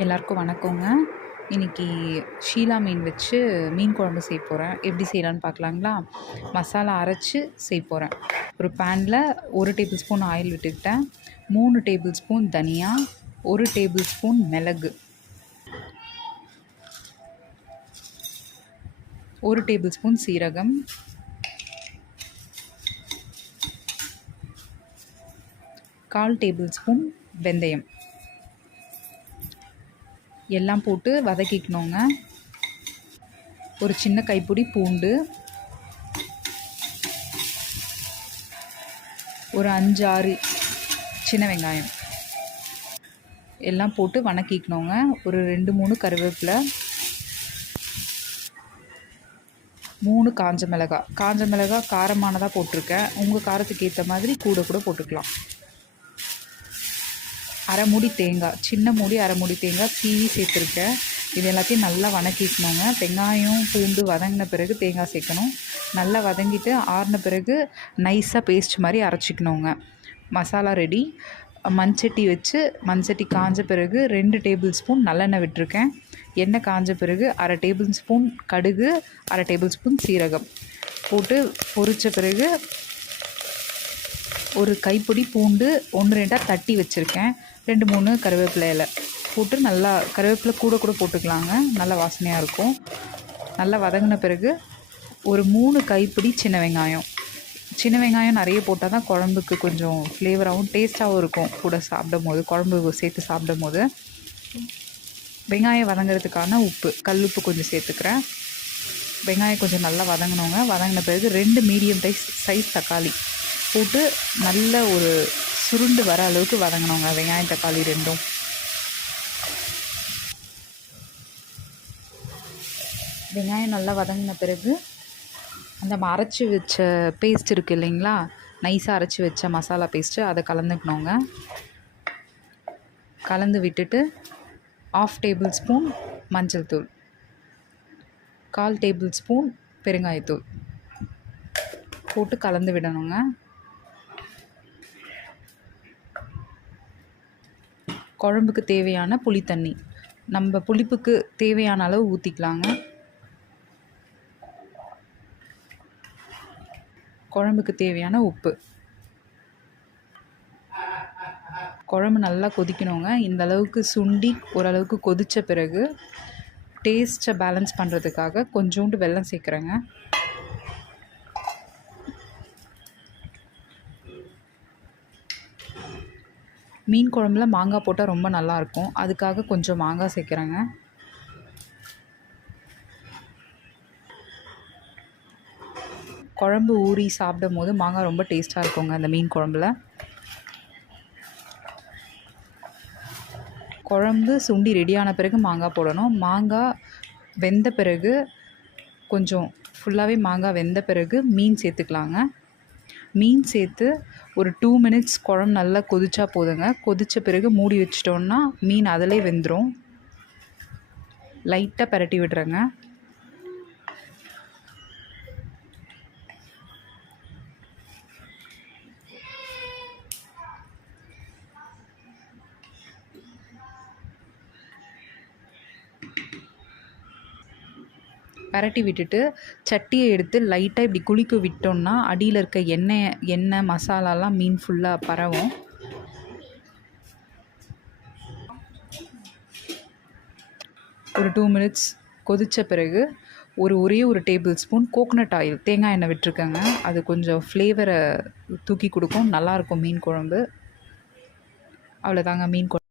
எல்லாருக்கும் வணக்கங்க. இன்றைக்கி ஷீலா மீன் வச்சு மீன் குழம்பு செய்ய போகிறேன். எப்படி செய்யலான்னு பார்க்கலாங்களா? மசாலா அரைச்சி செய்ய போகிறேன். ஒரு பேனில் 1 டேபிள் ஸ்பூன் ஆயில் விட்டுக்கிட்டேன். 3 டேபிள் ஸ்பூன் தனியா, 1 டேபிள் ஸ்பூன் மிளகு, 1 டேபிள் ஸ்பூன் சீரகம், 1/4 டேபிள் ஸ்பூன் வெந்தயம் எல்லாம் போட்டு வதக்கிக்கணுங்க. ஒரு சின்ன கைப்பிடி பூண்டு, ஒரு 5-6 சின்ன வெங்காயம் எல்லாம் போட்டு வதக்கிக்கணுங்க. ஒரு 2-3 கருவேப்பிலை, 3 காஞ்ச மிளகாய் காரமானதாக போட்டிருக்கேன். உங்கள் காரத்துக்கு ஏற்ற மாதிரி கூட போட்டுக்கலாம். அரை மூடி தேங்காய், சின்ன மூடி அரை மூடி தேங்காய் சீவி சேர்த்துருக்கேன். இது எல்லாத்தையும் நல்லா வதக்கிக்கணுங்க. வெங்காயம் பூண்டு வதங்கின பிறகு தேங்காய் சேர்க்கணும். நல்லா வதங்கிட்டு ஆறின பிறகு நைஸாக பேஸ்ட் மாதிரி அரைச்சிக்கணுங்க. மசாலா ரெடி. மண்சட்டி வச்சு மண்சட்டி காஞ்ச பிறகு 2 டேபிள் ஸ்பூன் நல்லெண்ணெய் விட்டுருக்கேன். எண்ணெய் காஞ்ச பிறகு அரை டேபிள் ஸ்பூன் கடுகு, அரை டேபிள் ஸ்பூன் சீரகம் போட்டு பொரித்த பிறகு ஒரு கைப்பிடி பூண்டு 1-2 தட்டி வச்சுருக்கேன். 2-3 கருவேப்பிலை இலை போட்டு நல்லா கருவேப்பிலை கூட போட்டுக்கலாங்க. நல்லா வாசனையாக இருக்கும். நல்லா வதங்கின பிறகு ஒரு 3 கைப்பிடி சின்ன வெங்காயம் நிறைய போட்டால் தான் குழம்புக்கு கொஞ்சம் ஃப்ளேவராகவும் டேஸ்ட்டாகவும் இருக்கும். கூட சாப்பிடும் போது, குழம்பு சேர்த்து சாப்பிடும் போது. வெங்காயம் வதங்கிறதுக்கான உப்பு, கல் உப்பு கொஞ்சம் சேர்த்துக்கிறேன். வெங்காயம் கொஞ்சம் நல்லா வதங்கினோங்க. வதங்கின பிறகு 2 மீடியம் சைஸ் தக்காளி போட்டு நல்ல ஒரு சுருண்டு வர அளவுக்கு வதங்கணுங்க. வெங்காயம் தக்காளி ரெண்டும் வெங்காயம் நல்லா வதங்கின பிறகு அந்த அரைச்சி வச்ச பேஸ்ட் இருக்குது இல்லைங்களா, நைஸாக அரைச்சி வச்ச மசாலா பேஸ்ட்டு அதை கலந்துக்கணுங்க. கலந்து விட்டுட்டு 1/2 டேபிள் ஸ்பூன் மஞ்சள் தூள், 1/4 டேபிள் ஸ்பூன் பெருங்காயத்தூள் போட்டு கலந்து விடணுங்க. குழம்புக்கு தேவையான புளித்தண்ணி நம்ம புளிப்புக்கு தேவையான அளவு ஊற்றிக்கலாங்க. குழம்புக்கு தேவையான உப்பு. குழம்பு நல்லா கொதிக்கணுங்க. இந்த அளவுக்கு சுண்டி ஓரளவுக்கு கொதித்த பிறகு டேஸ்ட்டை பேலன்ஸ் பண்ணுறதுக்காக கொஞ்சோண்டு வெல்லம் சேர்க்குறேங்க. மீன் குழம்புல மாங்காய் போட்டால் ரொம்ப நல்லாயிருக்கும். அதுக்காக கொஞ்சம் மாங்காய் சேர்க்குறேங்க. குழம்பு ஊறி சாப்பிடும் போது மாங்காய் ரொம்ப டேஸ்ட்டாக இருக்குங்க அந்த மீன் குழம்புல. குழம்பு சுண்டி ரெடியான பிறகு மாங்காய் போடணும். மாங்காய் வெந்த பிறகு கொஞ்சம் ஃபுல்லாகவே மாங்காய் வெந்த பிறகு மீன் சேர்த்துக்கலாங்க. மீன் சேர்த்து ஒரு 2 மினிட்ஸ் குழம்பு நல்லா கொதிச்சா போதுங்க. கொதித்த பிறகு மூடி வச்சிட்டோன்னா மீன் அதிலே வெந்துடும். லைட்டாக பரட்டி விடுறேங்க. பரட்டி விட்டுட்டு சட்டியை எடுத்து லைட்டாக இப்படி குளிக்க விட்டோம்னா அடியில் இருக்க எண்ணெய் மசாலாலாம் மீன் ஃபுல்லாக பரவும். ஒரு 2 மினிட்ஸ் கொதித்த பிறகு ஒரே ஒரு டேபிள் ஸ்பூன் கோகனட் ஆயில், தேங்காய் எண்ணெய் விட்டுருக்கேங்க. அது கொஞ்சம் ஃப்ளேவரை தூக்கி கொடுக்கும், நல்லாயிருக்கும் மீன் குழம்பு. அவ்வளோதாங்க மீன் குழம்பு.